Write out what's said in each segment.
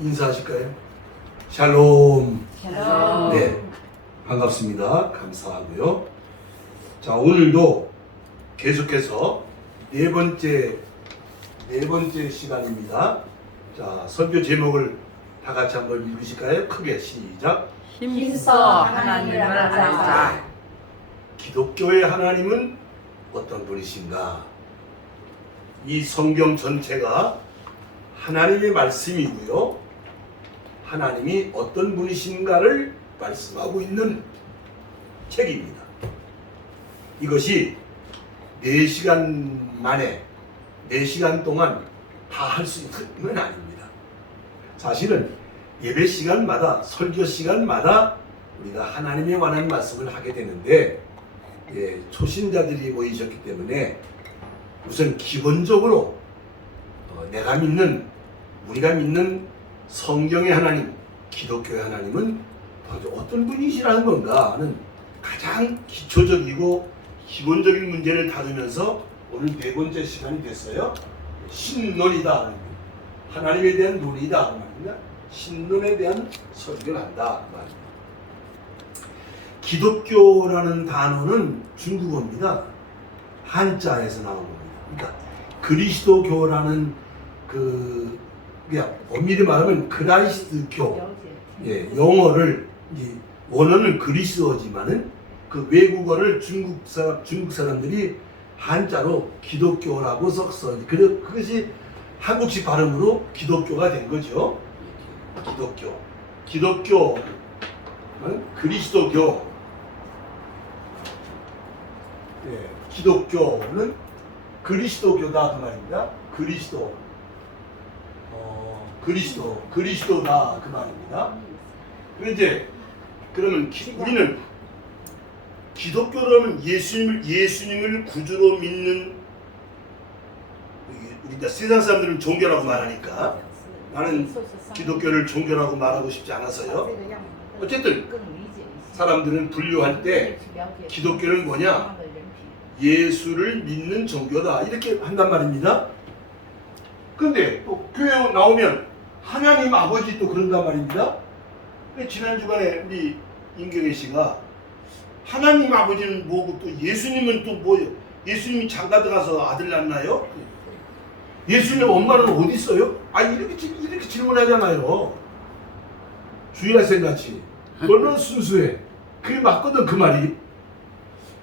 인사하실까요? 샬롬. 샬롬. 네, 반갑습니다. 감사하고요. 자, 오늘도 계속해서 네 번째 시간입니다. 자, 설교 제목을 다 같이 한번 읽으실까요? 크게 시작. 힘써 하나님을 알자. 기독교의 하나님은 어떤 분이신가? 이 성경 전체가 하나님의 말씀이고요. 하나님이 어떤 분이신가를 말씀하고 있는 책입니다. 이것이 4시간 만에 4시간 동안 다 할 수 있는 건 아닙니다. 사실은 예배 시간마다 설교 시간마다 우리가 하나님에 관한 말씀을 하게 되는데 초신자들이 모이셨기 때문에 우선 기본적으로 우리가 믿는 성경의 하나님, 기독교의 하나님은 도대체 어떤 분이시라는 건가 하는 가장 기초적이고 기본적인 문제를 다루면서 오늘 4번째 시간이 됐어요. 신론이다. 하나님에 대한 논의다. 신론에 대한 설교를 한다. 기독교라는 단어는 중국어입니다. 한자에서 나온 겁니다. 그러니까 그리스도교라는 엄밀히 말하면 크라이스트교, 영어를 원어는 그리스어지만은 그 외국어를 중국 사람들이 한자로 기독교라고 썼어. 그것이 한국식 발음으로 기독교가 된 거죠. 기독교는 그리스도교, 기독교는 그리스도교다 그 말입니다. 그리스도다 그 말입니다. 그러면 우리는 기독교라면 예수님을 구주로 믿는, 우리 세상 사람들은 종교라고 말하니까 나는 기독교를 종교라고 말하고 싶지 않아서요. 어쨌든 사람들은 분류할 때 기독교는 뭐냐? 예수를 믿는 종교다 이렇게 한단 말입니다. 근데 또 교회 나오면 하나님 아버지 또 그런단 말입니다. 지난 주간에 우리 임경애 씨가 하나님 아버지는 뭐고 또 예수님은 또 뭐예요? 예수님이 장가 들어가서 아들 낳나요? 예수님 엄마는 어디 있어요? 이렇게 질문하잖아요. 주일학생 같이. 얼마나 순수해. 그게 맞거든 그 말이.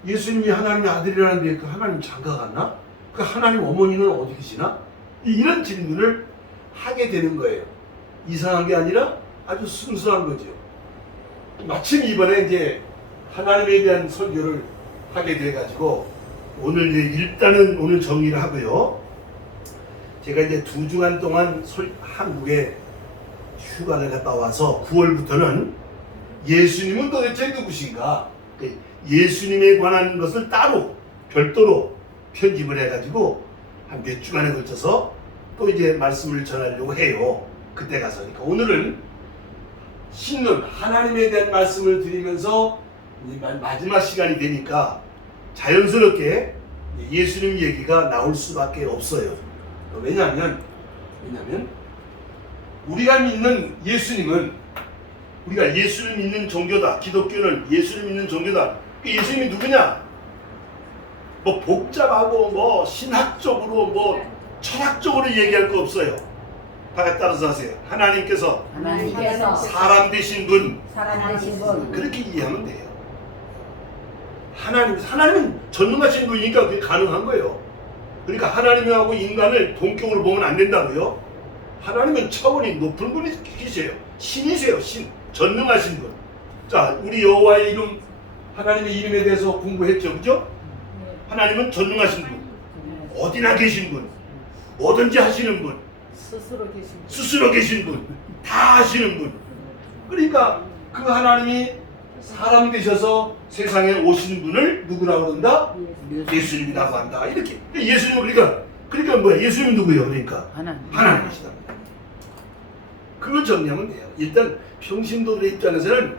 예수님이 하나님의 아들이라는데 그 하나님 장가 갔나? 그 하나님 어머니는 어디 계시나? 이런 질문을 하게 되는 거예요. 이상한 게 아니라 아주 순수한 거죠. 마침 이번에 하나님에 대한 설교를 하게 돼가지고 일단은 오늘 정리를 하고요. 제가 2주간 동안 한국에 휴가를 갔다 와서 9월부터는 예수님은 도대체 누구신가? 예수님에 관한 것을 따로 별도로 편집을 해가지고 한 몇 주간에 걸쳐서 또 말씀을 전하려고 해요. 그때 가서. 그러니까 오늘은 신론, 하나님에 대한 말씀을 드리면서 마지막 시간이 되니까 자연스럽게 예수님 얘기가 나올 수밖에 없어요. 왜냐하면 우리가 믿는 예수님은 우리가 예수를 믿는 종교다. 기독교는 예수를 믿는 종교다. 예수님이 누구냐? 뭐 복잡하고 뭐 신학적으로 철학적으로 얘기할 거 없어요. 다 따라서 하세요. 하나님께서 사람 되신 분. 그렇게 이해하면 돼요. 하나님은 전능하신 분이니까 그게 가능한 거예요. 그러니까 하나님하고 인간을 동격으로 보면 안 된다고요. 하나님은 차원이 높은 분이시세요. 신이세요. 신. 전능하신 분. 자, 우리 여호와의 이름, 하나님의 이름에 대해서 공부했죠. 그죠? 하나님은 전능하신 분. 어디나 계신 분. 뭐든지 하시는 분. 스스로 계신 분. 다 하시는 분. 그러니까 그 하나님이 사람 되셔서 세상에 오신 분을 누구라고 그런다? 예수님이라고 한다. 이렇게. 예수님은 그러니까 뭐야? 예수님은 누구예요? 그러니까 하나님이시다. 그걸 정리하면 돼요. 일단 평신도들의 입장에서는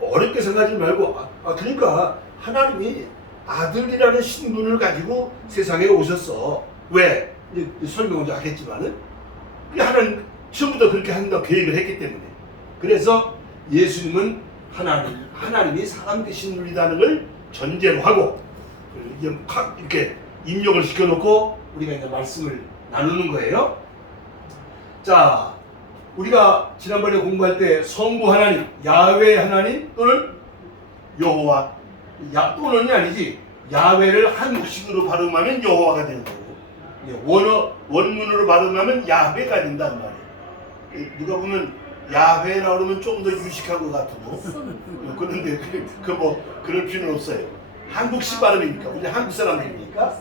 어렵게 생각하지 말고 그러니까 하나님이 아들이라는 신분을 가지고 세상에 오셨어. 왜? 설명을 하겠지만은 하나님 처음부터 그렇게 한다 계획을 했기 때문에. 그래서 예수님은 하나님이 사람 되신 분이라는 걸 전제로 하고 이렇게 입력을 시켜놓고 우리가 이제 말씀을 나누는 거예요. 자, 우리가 지난번에 공부할 때 성부 하나님, 야훼 하나님 또는 여호와, 또는이 아니지, 야훼를 한국식으로 발음하면 여호와가 되는 거고, 원문으로 발음하면 야훼가 된단 말이에요. 누가 보면 야훼라고 그러면 좀 더 유식한 것 같고, 그런데 그럴 필요는 없어요. 한국식 발음이니까, 우리 한국 사람들이니까.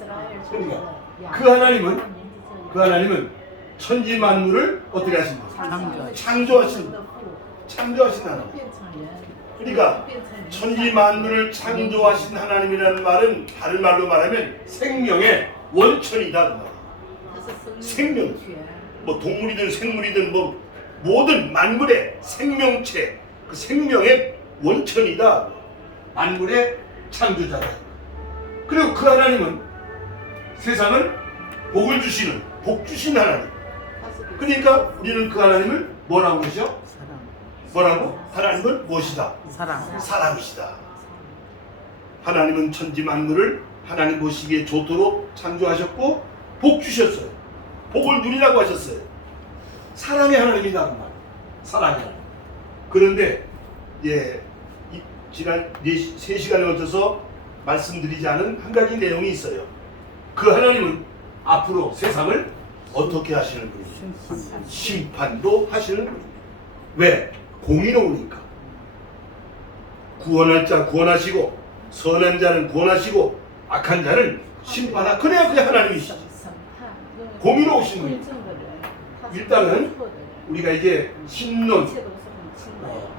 그러니까 그 하나님은 천지 만물을 어떻게 하신 거예요? 창조하신 하나님. 그러니까 천지 만물을 창조하신 하나님이라는 말은 다른 말로 말하면 생명의 원천이다 그 말이에요. 생명, 뭐 동물이든 생물이든 뭐 모든 만물의 생명체, 그 생명의 원천이다. 만물의 창조자다. 그리고 그 하나님은 세상을 복을 주시는, 복 주신 하나님. 그러니까 우리는 그 하나님을 뭐라고 그러죠? 뭐라고? 하나님은 무엇이다? 사랑이시다. 하나님은 천지 만물을 하나님 보시기에 좋도록 창조하셨고 복 주셨어요. 복을 누리라고 하셨어요. 사랑의 하나님이다 그 말. 사랑의 하나님. 그런데 지난 3시간에 걸쳐서 말씀드리지 않은 한 가지 내용이 있어요. 그 하나님은 앞으로 세상을 어떻게 하시는 분이죠? 심판도 하시는 분입니다. 왜? 공의로우니까. 구원할 자 구원하시고 선한 자는 구원하시고 악한 자는 심판하. 그래야 그게 하나님이시지. 공의로우신 분입니다. 일단은 우리가 이제 신론,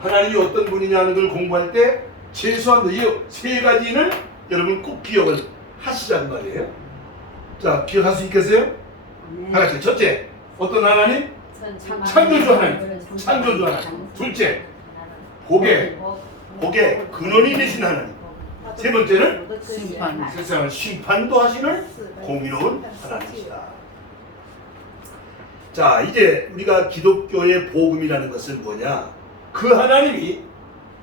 하나님이 어떤 분이냐는 걸 공부할 때 최소한 이 세 가지는 여러분 꼭 기억을 하시자는 말이에요. 자, 기억할 수 있겠어요? 하나씩. 첫째, 어떤 하나님? 창조주 하나님. 창조주 하나님. 둘째, 복의 근원이 되신 하나님. 세 번째는 세상을 심판도 하시는 공의로운 하나님이시다. 자, 이제 우리가 기독교의 복음이라는 것은 뭐냐? 그 하나님이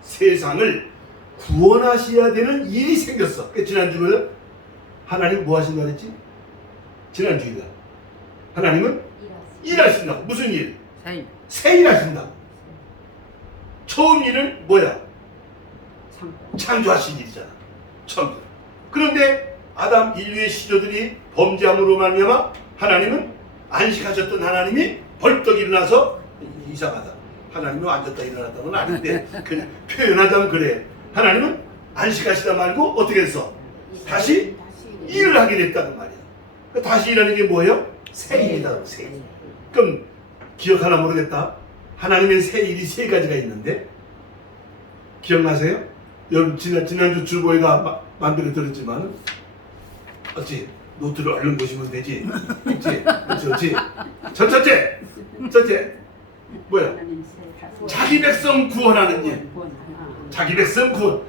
세상을 구원하셔야 되는 일이 생겼어. 지난주에 하나님 뭐 하신다 그랬지? 지난주에 하나님은 일하신다고. 무슨 일? 새 일 하신다고. 처음 일은 뭐야? 창조하신 일이잖아. 처음. 그런데 아담 인류의 시조들이 범죄함으로 말미암아 하나님은 안식하셨던 하나님이 벌떡 일어나서, 이상하다. 하나님은 앉았다 일어났다는 건 아닌데 그냥 표현하자면 그래. 하나님은 안식하시다 말고 어떻게 했어? 다시 일을 하게 됐다는 말이야. 다시 일하는 게 뭐예요? 새 일이다. 새 일. 그럼 기억하나 모르겠다. 하나님의 새 일이 세 가지가 있는데 기억나세요? 여러분 지난주 주보에다 만들어 드렸지만 어찌 노트를 얼른 보시면 되지. 그렇지. 첫째 뭐야? 자기 백성 구원하는 일. 자기 백성을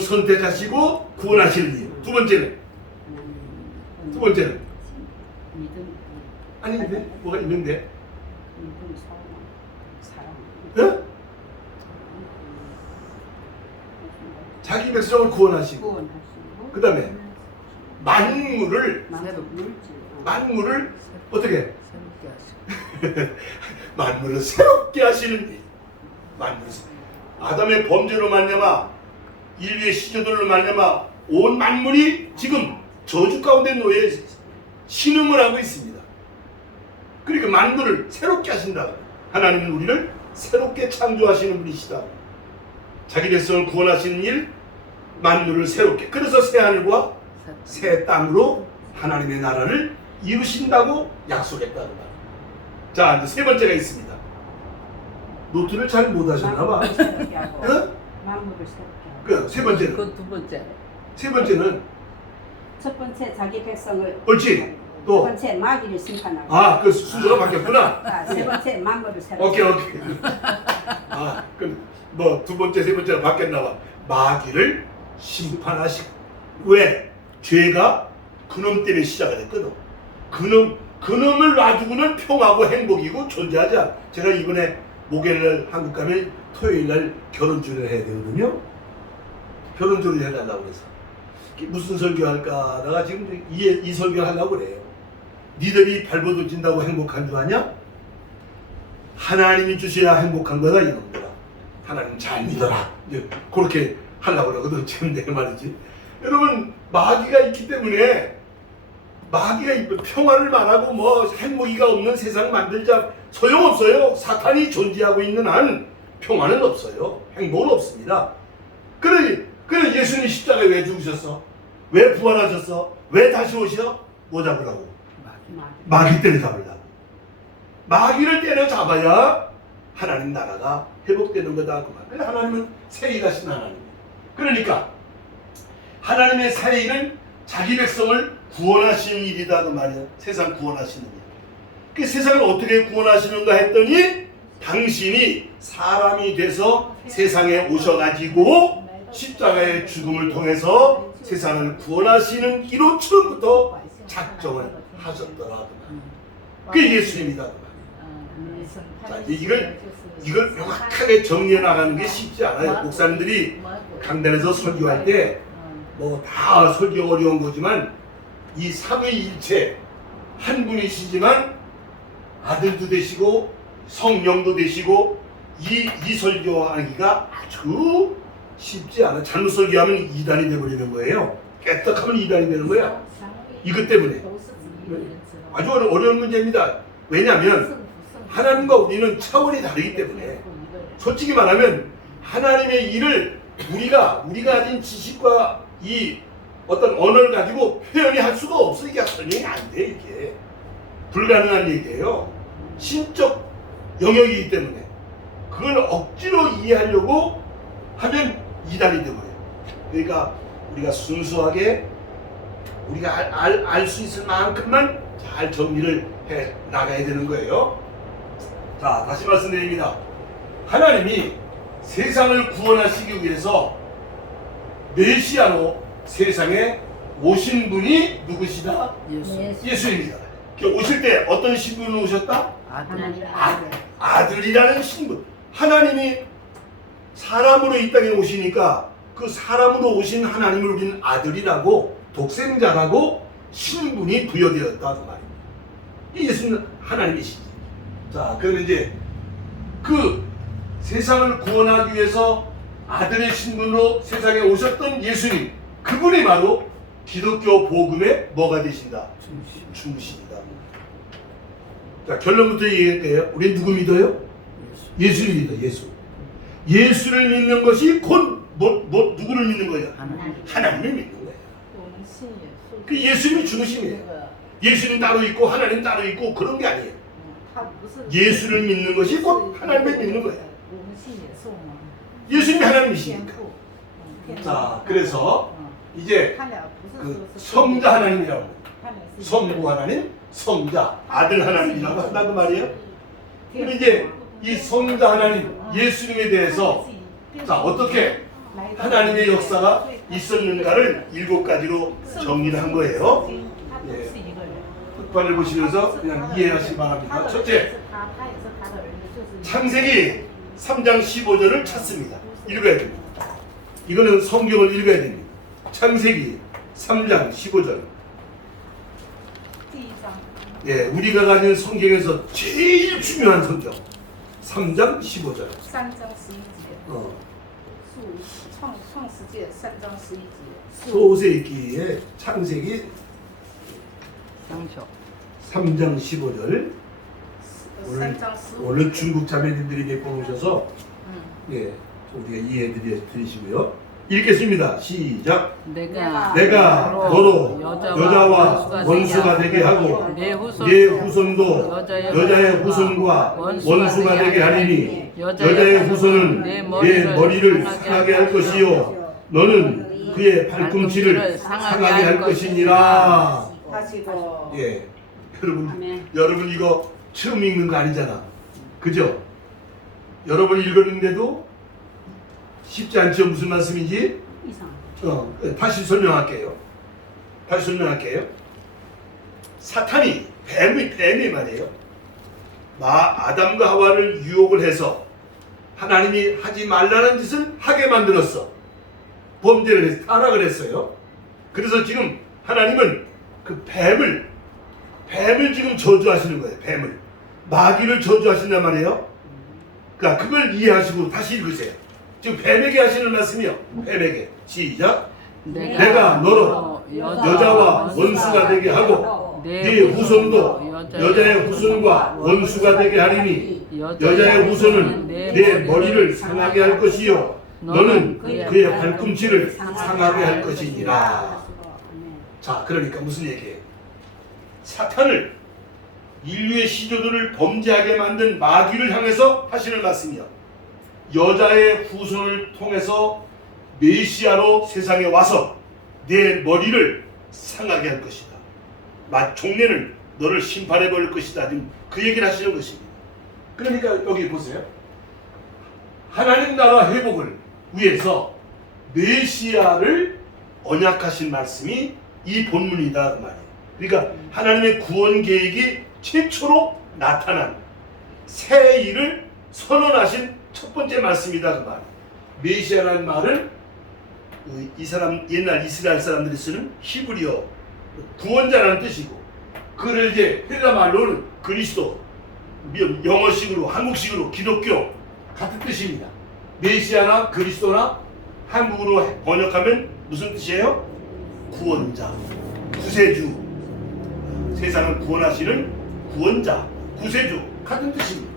선택하시고 구원하시는 일. 두 번째는 아닌데 뭐가 있는데? 네? 자기 백성을 구원하시고 그 다음에 만물을 어떻게? 만물을 새롭게 하시는 일. 아담의 범죄로 말미암아 인류의 시조들로 말미암아 온 만물이 지금 저주 가운데 놓여 신음을 하고 있습니다. 그러니까 만물을 새롭게 하신다. 하나님은 우리를 새롭게 창조하시는 분이시다. 자기 백성을 구원하시는 일, 만물을 새롭게. 그래서 새 하늘과 새 땅으로 하나님의 나라를 이루신다고 약속했다는 말. 자, 이제 세 번째가 있습니다. 노트를 잘 못하셨나 봐. 만물을 새롭게 하고 만물을 새롭게 하고. 세 번째는? 그 두 번째. 세 번째는? 첫 번째 자기 백성을. 옳지. 또? 두 번째 마귀를 심판하고. 그 순서가 바뀌었구나. 세 번째 만물을 새롭게. 오케이. 그럼 뭐 두 번째, 세 번째가 바뀌었나 봐. 마귀를 심판하시고. 왜? 죄가 그놈 때문에 시작이 됐거든. 그놈을 놔두고는 평화고 행복이고 존재하지 않아. 제가 이번에 목요일날 한국 가면 토요일날 결혼주를 해야 되거든요. 결혼주를 해달라고 그래서 무슨 설교할까 하다가 지금 이 설교를 하려고 그래요. 니들이 발버둥친다고 행복한 줄 아냐? 하나님이 주셔야 행복한 거다 이놈들아. 하나님 잘 믿어라. 그렇게 하려고 그러거든. 지금 내 말이지. 여러분 마귀가 있기 때문에 마귀가 평화를 말하고 뭐 행복이가 없는 세상 만들자 소용없어요. 사탄이 존재하고 있는 한 평화는 없어요. 행복은 없습니다. 그래 예수님 십자가에 왜 죽으셨어? 왜 부활하셨어? 왜 다시 오셔? 뭐 잡으라고? 마귀 때려잡으려고. 마귀를 때려잡아야 하나님 나라가 회복되는 거다. 그 말. 하나님은 새일하신 하나님. 그러니까 하나님의 새 일은 자기 백성을 구원하시는 일이다. 그 말이야. 세상 구원하시는 일. 그 세상을 어떻게 구원하시는가 했더니 당신이 사람이 돼서 세상에 오셔가지고 십자가의 죽음을 통해서 세상을 구원하시는 이로 처음부터 작정을 하셨더라. 그게 예수님이다. 자, 이제 이걸 명확하게 정리해 나가는 게 쉽지 않아요. 목사님들이 강단에서 설교할 때 뭐 다 설교 어려운 거지만 이 삼위일체 한 분이시지만 아들도 되시고 성령도 되시고 이 설교하기가 아주 쉽지 않아. 잘못 설교하면 이단이 되어버리는 거예요. 깨떡하면 이단이 되는 거야. 이것 때문에 아주 어려운 문제입니다. 왜냐하면 하나님과 우리는 차원이 다르기 때문에 솔직히 말하면 하나님의 일을 우리가 가진 지식과 이 어떤 언어를 가지고 표현이 할 수가 없어. 이게 설명이 안 돼. 이게 불가능한 얘기예요. 신적 영역이기 때문에 그걸 억지로 이해하려고 하면 이단이 되어버려요. 그러니까 우리가 순수하게 우리가 알 수 있을 만큼만 잘 정리를 해 나가야 되는 거예요. 자, 다시 말씀드립니다. 하나님이 세상을 구원하시기 위해서 메시아로 세상에 오신 분이 누구시다? 예수입니다. 오실 때 어떤 신분으로 오셨다? 아들이라는 신분. 하나님이 사람으로 이 땅에 오시니까 그 사람으로 오신 하나님을 우리는 아들이라고 독생자라고 신분이 부여되었다. 그 말입니다. 예수는 하나님이시지. 자, 그러면 이제 그 세상을 구원하기 위해서 아들의 신분으로 세상에 오셨던 예수님, 그분이 바로 기독교 복음의 뭐가 되신다? 중심이다. 자, 결론부터 얘기할게요. 우리 누구 믿어요? 예수를 믿어. 예수를 믿는 것이 곧 누구를 믿는 거야? 하나님을 믿는 거야. 그 예수님이 중심이에요. 예수님 따로 있고 하나님 따로 있고 그런 게 아니에요. 예수를 믿는 것이 곧 하나님을 믿는 거예요. 예수님이 하나님이시니까. 자, 그래서 이제 그 성자 하나님이라고, 성부 하나님, 성자, 아들 하나님이라고 한다고 말이에요. 그런데 이제 이 성자 하나님, 예수님에 대해서 자, 어떻게 하나님의 역사가 있었는가를 7가지로 정리를 한 거예요. 예. 흑판을 보시면서 그냥 이해하시기 바랍니다. 첫째, 창세기 3장 15절을 찾습니다. 읽어야 됩니다. 이거는 성경을 읽어야 됩니다. 창세기 3장 15절. 예, 우리가 가진 성경에서 제일 중요한 성경. 3장 15절. 3장 11절. 创世纪 3장 11절. 소세기의 창세기 3장 15절. 오늘 중국 자매님들이 데리고 오셔서 예, 우리가 이해해 드리시고요. 읽겠습니다. 시작. 내가 너로 여자와 원수가 되게 하고 내 후손도 여자의 후손과 원수가 되게 하리니 여자의 후손은 내 머리를 상하게 할 것이요 너는 그의 발꿈치를 상하게 할 것이니라. 예, 여러분 이거 처음 읽는 거 아니잖아. 그죠? 여러분 읽었는데도 쉽지 않죠? 무슨 말씀인지? 다시 설명할게요. 사탄이 뱀이 말이에요. 아담과 하와를 유혹을 해서 하나님이 하지 말라는 짓을 하게 만들었어. 범죄를 해서 타락을 했어요. 그래서 지금 하나님은 그 뱀을 지금 저주하시는 거예요. 뱀을. 마귀를 저주하신단 말이에요. 그러니까 그걸 이해하시고 다시 읽으세요. 지금 뱀에게 하시는 말씀이요. 뱀에게. 시작. 내가 너로 여자와 원수가 되게 하고 네 후손도 여자의 후손과 원수가 되게 하리니 여자의 후손은 내 머리를 상하게 할 것이요 너는 그의 발꿈치를 상하게 할 것이니라. 자, 그러니까 무슨 얘기예요? 사탄을, 인류의 시조들을 범죄하게 만든 마귀를 향해서 하시는 말씀이요. 여자의 후손을 통해서 메시아로 세상에 와서 내 머리를 상하게 할 것이다. 종래는 너를 심판해 버릴 것이다. 지금 그 얘기를 하시는 것입니다. 그러니까 여기 보세요. 하나님 나라 회복을 위해서 메시아를 언약하신 말씀이 이 본문이다 그 말이에요. 그러니까 하나님의 구원 계획이 최초로 나타난 새 일을 선언하신 첫 번째 말씀이다 그 말이에요. 메시아라는 말은 이 사람 옛날 이스라엘 사람들이 쓰는 히브리어 구원자라는 뜻이고, 그를 이제 헬라 말로는 그리스도, 영어식으로 한국식으로 기독교 같은 뜻입니다. 메시아나 그리스도나 한국으로 번역하면 무슨 뜻이에요? 구원자, 구세주, 세상을 구원하시는 구원자, 구세주 같은 뜻입니다.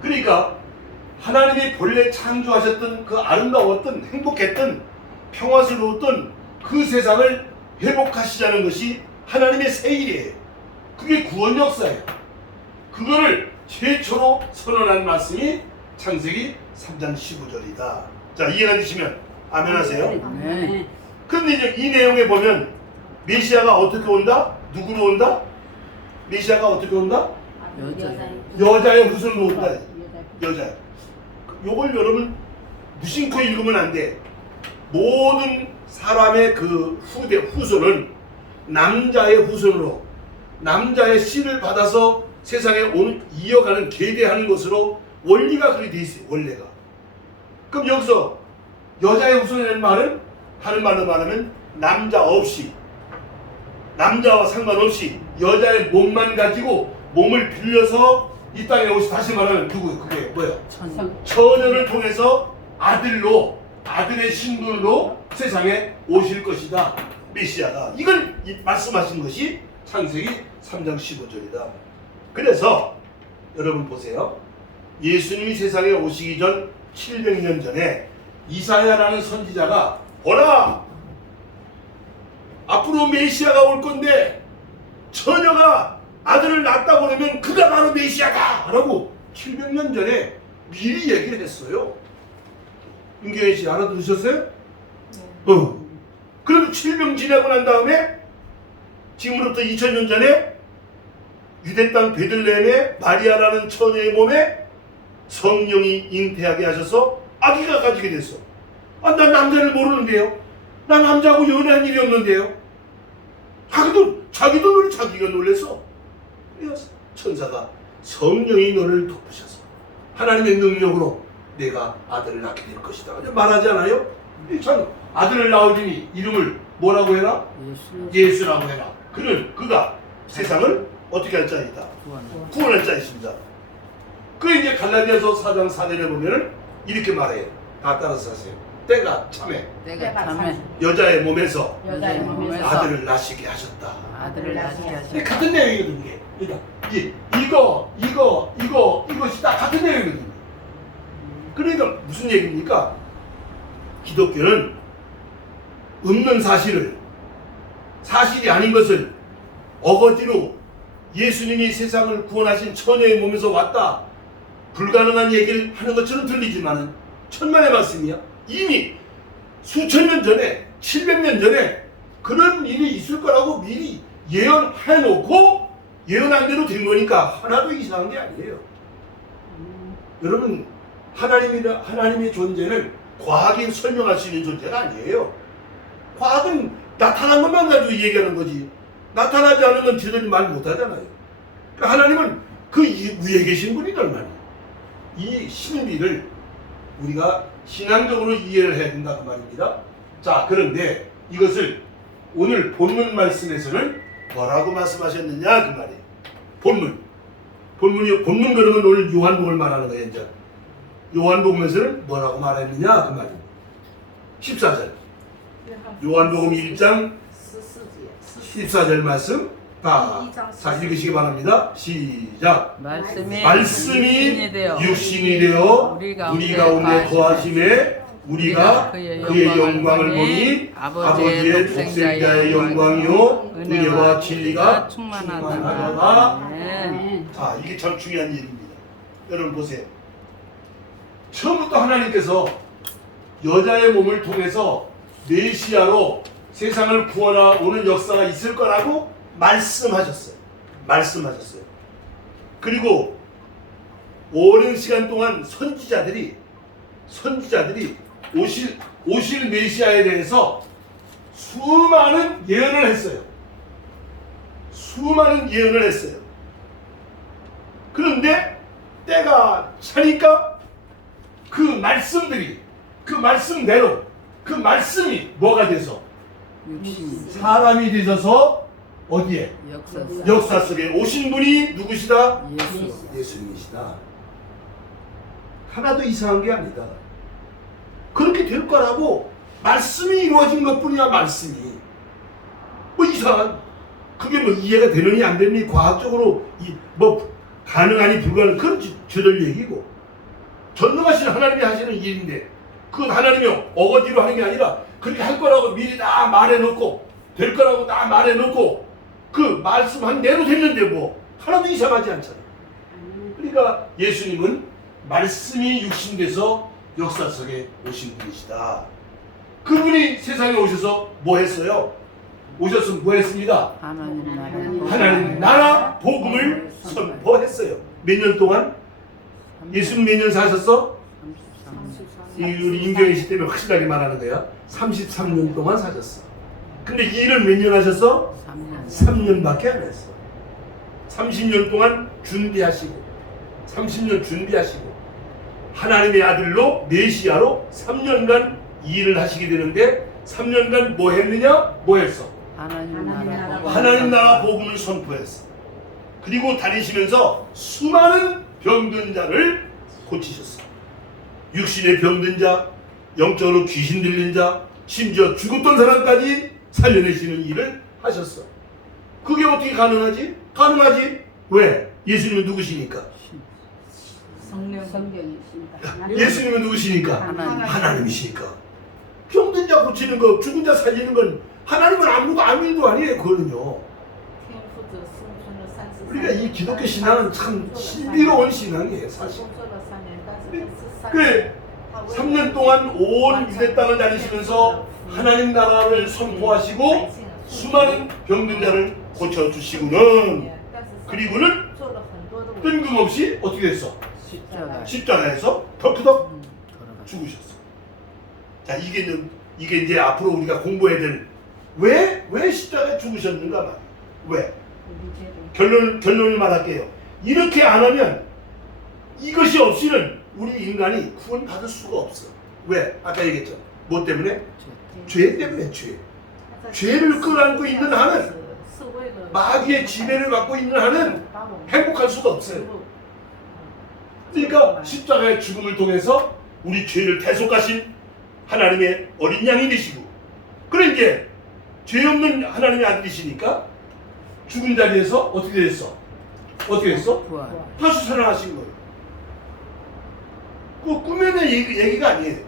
그러니까 하나님이 본래 창조하셨던 그 아름다웠던 행복했던 평화스러웠던 그 세상을 회복하시자는 것이 하나님의 새 일이에요. 그게 구원 역사예요. 그거를 최초로 선언한 말씀이 창세기 3장 15절이다. 자, 이해가 되시면 아멘 하세요. 네. 그런데 이제 이 내용에 보면 메시아가 어떻게 온다? 누구로 온다? 메시아가 어떻게 온다? 여자의 후손으로 온다. 여자. 요걸 여러분 무심코 읽으면 안 돼. 모든 사람의 그 후손은 남자의 후손으로, 남자의 씨를 받아서 세상에 이어가는, 계대하는 것으로 원리가 그렇게 돼 있어요. 원래가. 그럼 여기서 여자의 후손이라는 말은 다른 말로 말하면 남자 없이, 남자와 상관없이 여자의 몸만 가지고 몸을 빌려서 이 땅에 오시, 다시 말하면 누구예요? 그게 뭐예요? 처녀를 통해서 아들의 신분으로 세상에 오실 것이다. 메시아가. 이걸 말씀하신 것이 창세기 3장 15절이다. 그래서 여러분 보세요. 예수님이 세상에 오시기 전 700년 전에 이사야라는 선지자가 보라! 앞으로 메시아가 올 건데 처녀가 아들을 낳았다고 그러면 그가 바로 메시아다! 라고 700년 전에 미리 얘기를 했어요. 윤경혜 씨 알아들으셨어요? 그래도 700년 지나고 난 다음에 지금으로부터 2000년 전에 유대 땅 베들레헴의 마리아라는 처녀의 몸에 성령이 잉태하게 하셔서 아기가 가지게 됐어. 난 남자를 모르는데요. 난 남자하고 연애한 일이 없는데요. 자기도 자기가 놀랬어. 그래서 천사가 성령이 너를 덮으셔서 하나님의 능력으로 내가 아들을 낳게 될 것이다. 말하지 않아요? 참 아들을 낳으리니 이름을 뭐라고 해라? 예수라고 해라. 그가 세상을 어떻게 할 자이다? 구원할 자이십니다. 그 이제 갈라디아서 4장 4절에 보면은 이렇게 말해요. 다 따라서 하세요. 때가 참에 여자의 몸에서 아들을 낳으시게 하셨다. 같은 내용이거든요. 그러니까 이것이 다 같은 내용이거든요. 그러니까 무슨 얘기입니까? 기독교는 없는 사실이 아닌 것을 어거지로 예수님이 세상을 구원하신 처녀의 몸에서 왔다, 불가능한 얘기를 하는 것처럼 들리지만 천만의 말씀이야. 이미 수천 년 전에, 700년 전에 그런 일이 있을 거라고 미리 예언해놓고 예언한 대로 된 거니까 하나도 이상한 게 아니에요. 여러분, 하나님의 존재는 과학이 설명할 수 있는 존재가 아니에요. 과학은 나타난 것만 가지고 얘기하는 거지. 나타나지 않으면 저들이 말 못하잖아요. 그러니까 하나님은 그 위에 계신 분이란 말이에요. 이 신비를 우리가 신앙적으로 이해를 해야 된다 그 말입니다. 자, 그런데 이것을 오늘 본문 말씀에서는 뭐라고 말씀하셨느냐 그 말이에요. 본문 그러면 오늘 요한복음을 말하는 거예요. 이제 요한복음에서는 뭐라고 말했느냐 그 말이에요. 14절 요한복음 1장 14절 말씀 자 읽으시기 바랍니다. 시작. 말씀이 육신이 되어 우리 가운데 거하심에 우리가 그의 영광을 보니 아버지의 독생자의 영광이요 은혜와 진리가 충만하다. 자, 이게 참 중요한 얘기입니다. 여러분 보세요. 처음부터 하나님께서 여자의 몸을 통해서 메시아로 세상을 구원하 오는 역사가 있을 거라고 말씀하셨어요. 그리고 오랜 시간 동안 선지자들이 오실 메시아에 대해서 수많은 예언을 했어요. 그런데 때가 차니까 그 말씀대로 그 말씀이 뭐가 돼서 사람이 되셔서 어디에? 역사 속에 오신 분이 누구시다? 예수님이시다. 하나도 이상한 게 아니다. 그렇게 될 거라고 말씀이 이루어진 것뿐이야. 말씀이 뭐 이상한 그게 뭐 이해가 되느니 안 되느니 과학적으로 뭐 가능하니 불가능 그런 저들 얘기고 전능하신 하나님이 하시는 일인데 그 하나님이 어거지로 하는 게 아니라 그렇게 할 거라고 미리 다 말해놓고 될 거라고 다 말해놓고 그 말씀한 대로 됐는데 뭐 하나도 이상하지 않잖아. 그러니까 예수님은 말씀이 육신돼서 역사 속에 오신 분이시다. 그분이 세상에 오셔서 뭐 했어요? 오셨으면 뭐 했습니다? 하나님 나라 복음을 선포했어요. 몇 년 동안? 예수님 몇 년 사셨어? 우리 임경희 씨 때문에 확실하게 말하는 거야. 33년 동안 사셨어. 근데 이 일을 몇 년 하셨어? 3년밖에 안 했어. 30년 동안 준비하시고 30년 준비하시고 하나님의 아들로 메시아로 3년간 일을 하시게 되는데 3년간 뭐 했느냐? 뭐 했어? 하나님 나라 복음을 선포했어. 그리고 다니시면서 수많은 병든 자를 고치셨어. 육신의 병든 자, 영적으로 귀신 들린 자, 심지어 죽었던 사람까지 살려내시는 일을 하셨어. 그게 어떻게 가능하지? 가능하지. 왜? 예수님은 누구시니까? 성경이십니다. 예수님은 누구시니까? 하나님이시니까. 병든 자 고치는 거, 죽은 자 살리는 건 하나님은 아무 일도 아니에요. 그거는요. 우리가 이 기독교 신앙은 참 신비로운 신앙이에요. 사실. 그래 3년 동안 온 유대 땅을 다니시면서 하나님 나라를 선포하시고 수많은 병든 자를 고쳐주시고는 그리고는 뜬금없이 어떻게 됐어? 십자가에서 덜크덕 죽으셨어. 자, 이게 이제 앞으로 우리가 공부해야 될 왜 십자가에 죽으셨는가 말이에요. 왜? 결론을 말할게요. 이렇게 안 하면 이것이 없이는 우리 인간이 구원 받을 수가 없어. 왜? 아까 얘기했죠. 뭐 때문에? 죄 때문에. 죄를 끌어안고 있는 한은 마귀의 지배를 받고 있는 한은 행복할 수가 없어요. 그러니까 십자가의 죽음을 통해서 우리 죄를 대속하신 하나님의 어린 양이 되시고 그래 이제 죄 없는 하나님의 아들이시니까 죽은 자리에서 어떻게 됐어? 다시 살아나신 거예요. 그 꿈의 얘기가 아니에요.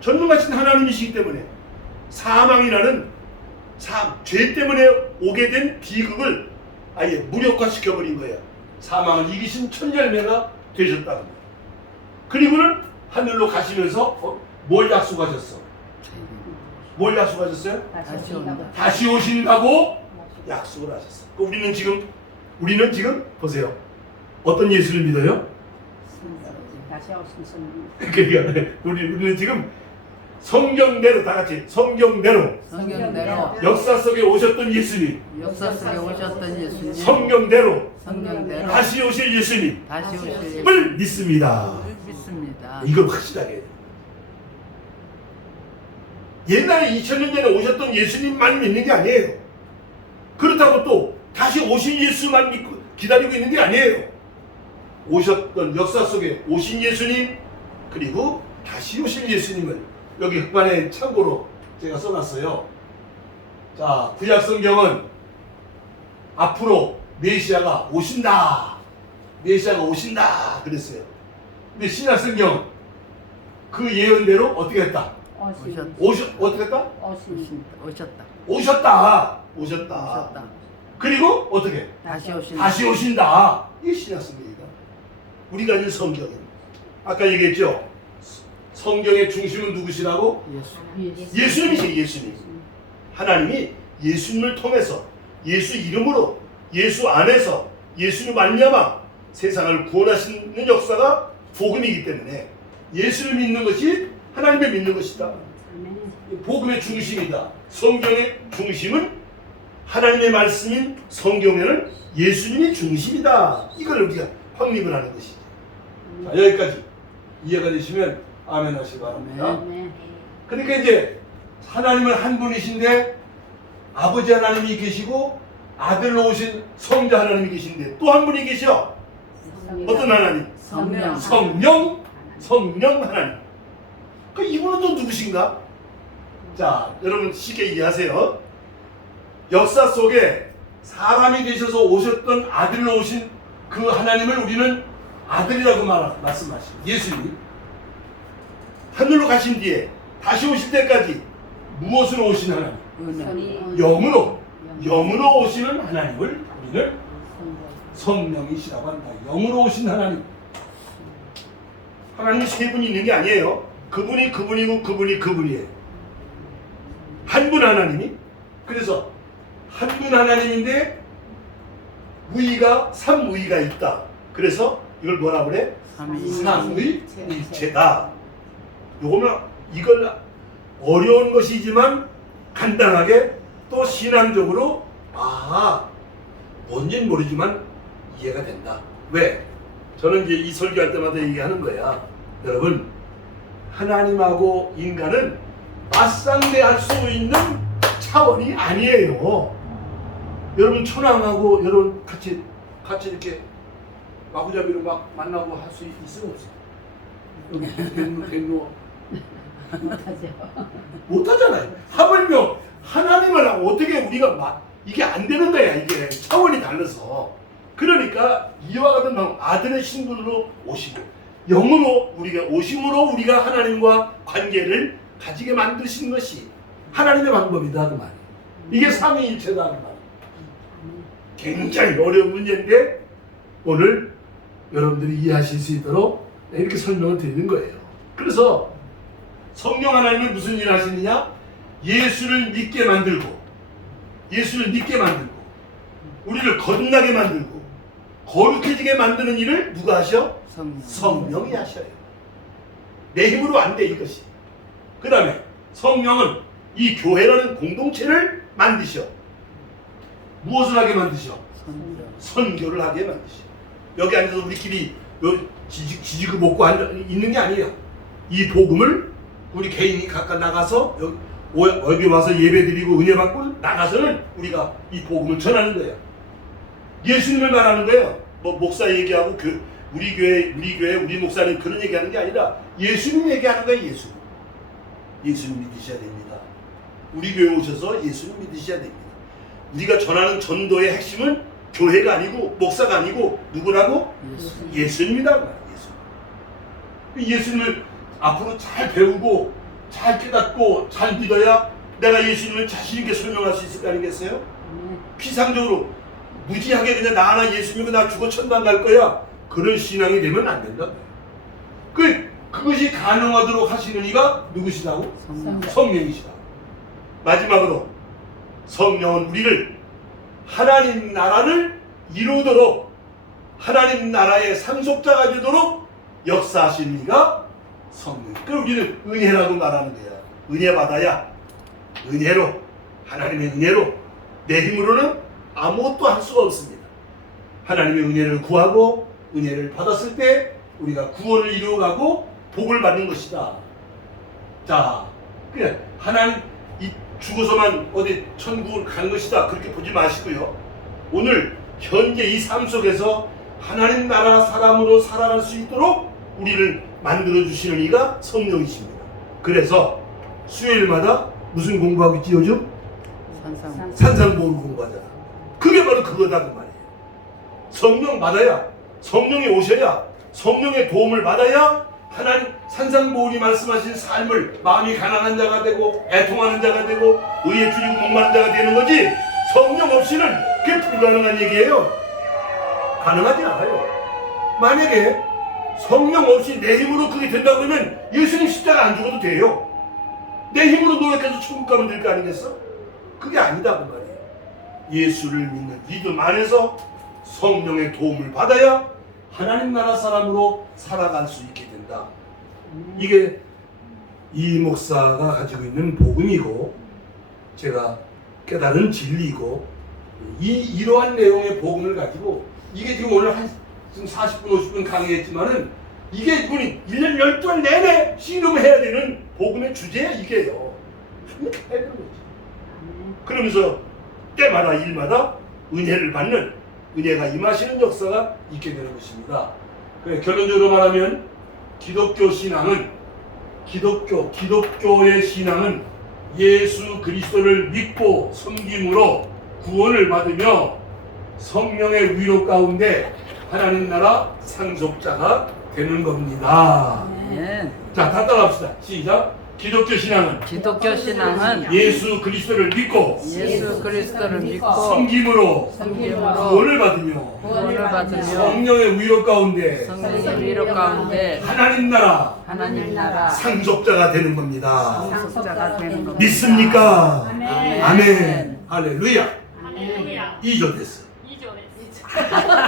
전능하신 하나님이시기 때문에 사망이라는 죄 때문에 오게 된 비극을 아예 무력화시켜버린 거예요. 사망을 이기신 천열매가 되셨다는 거예요. 그리고는 하늘로 가시면서 뭘 약속하셨어? 뭘 약속하셨어요? 다시 오신다고 약속을 하셨어요. 우리는 지금 보세요. 어떤 예수를 믿어요? 다시 오신 손님. 그러니까 우리는 지금 성경대로 다 같이 성경대로 성경대로 역사 속에 오셨던 예수님, 역사 속에 오셨던 예수님 성경대로 성경대로 다시 오실 예수님을 다시 오실 예수님을 믿습니다. 믿습니다. 이걸 확실하게 해요. 옛날에 2000년 전에 오셨던 예수님만 믿는 게 아니에요. 그렇다고 또 다시 오신 예수만 믿고 기다리고 있는 게 아니에요. 오셨던 역사 속에 오신 예수님 그리고 다시 오실 예수님을 여기 흑반에 참고로 제가 써놨어요. 자, 구약 성경은 앞으로 메시아가 오신다. 메시아가 오신다 그랬어요. 근데 신약 성경은 그 예언대로 어떻게 했다? 어떻게 했다? 오셨다. 오셨다. 그리고 어떻게? 다시 오신다. 이게 신약 성경이다. 우리가 읽는 성경은 아까 얘기했죠. 성경의 중심은 누구시라고? 예수님이세요. 예수님. 하나님이 예수님을 통해서 예수 이름으로 예수 안에서 예수님 말미암아 세상을 구원하시는 역사가 복음이기 때문에 예수를 믿는 것이 하나님을 믿는 것이다. 복음의 중심이다. 성경의 중심은 하나님의 말씀인 성경에는 예수님이 중심이다. 이걸 우리가 확립을 하는 것이죠. 자, 여기까지 이해가 되시면 아멘 하시기 바랍니다. 그러니까 이제 하나님은 한 분이신데 아버지 하나님이 계시고 아들로 오신 성자 하나님이 계신데 또 한 분이 계셔. 어떤 하나님? 성령 하나님. 그 이분은 또 누구신가? 자, 여러분 쉽게 이해하세요. 역사 속에 사람이 되셔서 오셨던 아들로 오신 그 하나님을 우리는 아들이라고 말씀하시죠. 예수님. 하늘로 가신 뒤에 다시 오실 때까지 무엇으로 오신 하나님? 영으로 오시는 하나님을 우리는 성령이시라고 한다. 영으로 오신 하나님. 하나님이 세 분이 있는 게 아니에요. 그분이 그분이고 그분이 그분이에요. 한 분 하나님이. 그래서 한 분 하나님인데 무의가 삼무의가 있다. 그래서 이걸 뭐라 그래? 삼위일체다. 이걸 어려운 것이지만 간단하게 또 신앙적으로 뭔지는 모르지만 이해가 된다. 왜? 저는 이제 이 설교할 때마다 얘기하는 거야. 여러분, 하나님하고 인간은 맞상대할 수 있는 차원이 아니에요. 여러분 천왕하고 여러분 같이 이렇게 마구잡이로 막 만나고 할 수 있어요, 없어요? 백로 못하잖아요. 하물며 하나님을 어떻게 우리가 이게 안 되는 거야. 이게 차원이 달라서. 그러니까 이와 같은 아들의 신분으로 오시고 영으로 우리가 오심으로 우리가 하나님과 관계를 가지게 만드신 것이 하나님의 방법이다 그 말이에요. 이게 삼위일체다 그 말이에요. 굉장히 어려운 문제인데 오늘 여러분들이 이해하실 수 있도록 이렇게 설명을 드리는 거예요. 그래서 성령 하나님은 무슨 일을 하시느냐? 예수를 믿게 만들고 우리를 거듭나게 만들고 거룩해지게 만드는 일을 누가 하셔? 성령이 하셔요. 내 힘으로 안 돼 이것이. 그 다음에 성령은 이 교회라는 공동체를 만드셔. 무엇을 하게 만드셔? 선교를 하게 만드셔. 여기 앉아서 우리끼리 지지고 먹고 있는 게 아니에요. 이 복음을 우리 개인이 각각 나가서 여기 와서 예배드리고 은혜 받고 나가서는 우리가 이 복음을 전하는 거예요. 예수님을 말하는 거예요. 목사 얘기하고 우리 교회 우리 목사님 그런 얘기하는 게 아니라 예수님 얘기하는 거예요. 예수님 믿으셔야 됩니다. 우리 교회 오셔서 예수님 믿으셔야 됩니다. 우리가 전하는 전도의 핵심은 교회가 아니고 목사가 아니고 누구라고? 예수님이라고. 예수님을 앞으로 잘 배우고 잘 깨닫고 잘 믿어야 내가 예수님을 자신 있게 설명할 수 있을 거 아니겠어요? 피상적으로 무지하게 그냥 나 하나 예수 믿고 나 죽어 천당 갈 거야. 그런 신앙이 되면 안 된다. 그것이 가능하도록 하시는 이가 누구시다고? 성령이시다. 마지막으로 성령은 우리를 하나님 나라를 이루도록 하나님 나라의 상속자가 되도록 역사하신 이가 성령. 그걸 우리는 은혜라고 말하는 거야. 은혜 받아야 은혜로, 하나님의 은혜로, 내 힘으로는 아무것도 할 수가 없습니다. 하나님의 은혜를 구하고 은혜를 받았을 때 우리가 구원을 이루어가고 복을 받는 것이다. 자, 그냥 하나님 이 죽어서만 어디 천국을 가는 것이다, 그렇게 보지 마시고요. 오늘 현재 이 삶 속에서 하나님 나라 사람으로 살아갈 수 있도록 우리를 만들어 주시는 이가 성령이십니다. 그래서 수요일마다 무슨 공부하고 있지 요즘? 산상보훈 공부하잖아. 그게 바로 그거다 그 말이에요. 성령 받아야, 성령이 오셔야, 성령의 도움을 받아야 하나님 산상보훈이 말씀하신 삶을, 마음이 가난한 자가 되고 애통하는 자가 되고 의에 줄이고 목마른 자가 되는 거지, 성령 없이는 그게 불가능한 얘기예요. 가능하지 않아요. 만약에 성령 없이 내 힘으로 그게 된다고 하면 예수님 십자가 안 죽어도 돼요. 내 힘으로 노력해서 천국 가면 될 거 아니겠어? 그게 아니다 그 말이에요. 예수를 믿는 믿음 안에서 성령의 도움을 받아야 하나님 나라 사람으로 살아갈 수 있게 된다. 이게 이 목사가 가지고 있는 복음이고 제가 깨달은 진리이고, 이러한 내용의 복음을 가지고, 이게 지금 오늘 지금 40분 50분 강의했지만은 이게 우리 1년 12달 내내 씨름해야 되는 복음의 주제야 이게요. 이렇게 해야 되는 거지. 그러면서 때마다 일마다 은혜를 받는, 은혜가 임하시는 역사가 있게 되는 것입니다. 그래, 결론적으로 말하면 기독교 신앙은, 기독교의 신앙은 예수 그리스도를 믿고 섬김으로 구원을 받으며 성령의 위로 가운데 하나님 나라 상속자가 되는 겁니다. 네. 자, 다 따라합시다. 시작. 기독교 신앙은 예수 그리스도를 믿고 섬김으로 구원을 받으며 성령의 위로 가운데 하나님 나라 상속자가 되는 겁니다. 믿습니까? 아멘. 할렐루야. 2조 됐어. 以上です。